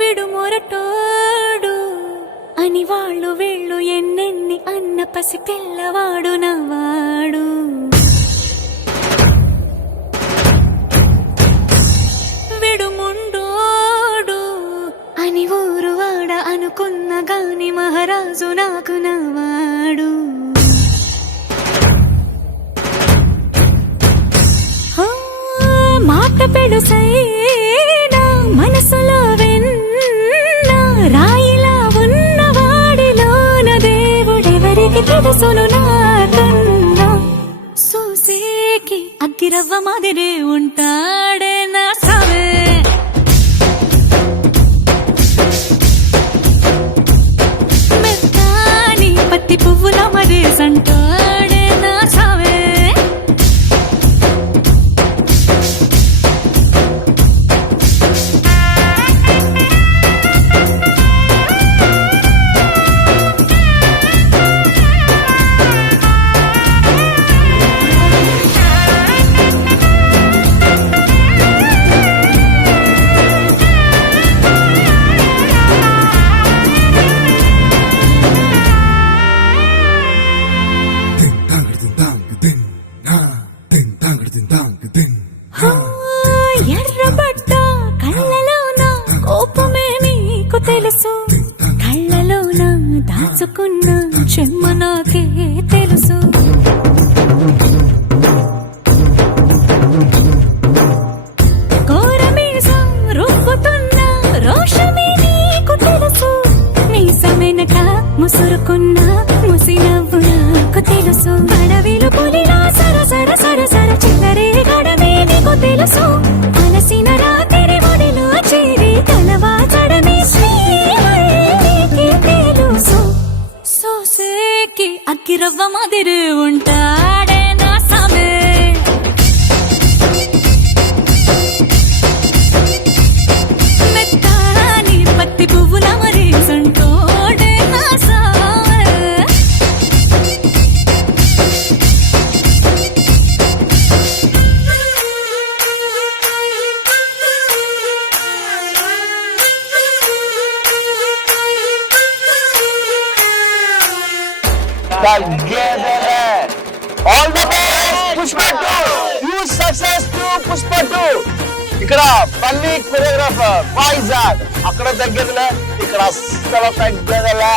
విడుమొరటోడు అని వాళ్ళు వీళ్ళు ఎన్నెన్ని అన్న పసి పిల్లవాడు నవ్వాడు. విడుముండోడు అని ఊరు వాడ అనుకున్న గాని మహారాజు నాకు నవ్వాడు. మాట పెడుసైనా మనసులో వెన్న రాయిలా ఉన్నవాడిలోన దేవుడెవరికి తెలుసును నాకన్నా. సూసేకి అగ్గిరవ్వ మాదిరే ఉంటాడే నా సావే. మెత్తాని పత్తి పువ్వుల మరేసంటాడే నా సావే. ఎర్రబడ్డ కళ్ళలోన కోపమే నీకు తెలుసు, కళ్ళలోన దాచుకున్న చెమ్మ నాకే తెలుసు. కోరమీసం రుబ్బుతున్న రోషమే నీకు తెలుసు, మీసమెనక ముసురుకున్న ముసినవ్వు నాకు తెలుసు. అడవిలు పులిలా సరసర సరసర చిల్లరే గడమే నీకు తెలుసు. అలసిన రాత్రి ఒడిలో చేరి కలవాచడమే నీకే తెలుసు. సోసేకి అగ్గిరవ్వ మాదిరి ఉంటాడే నా సామే. మెత్తాని పత్తి పువ్వుల మరేసంటోడే నా సామే. Together. All the best, Pushpa 2. Huge success to Pushpa 2. ఇక్కడ పల్లి కొరియోగ్రాఫర్ వైజాగ్, అక్కడ తగ్గదులే, ఇక్కడ అస్సలు తగ్గదులే.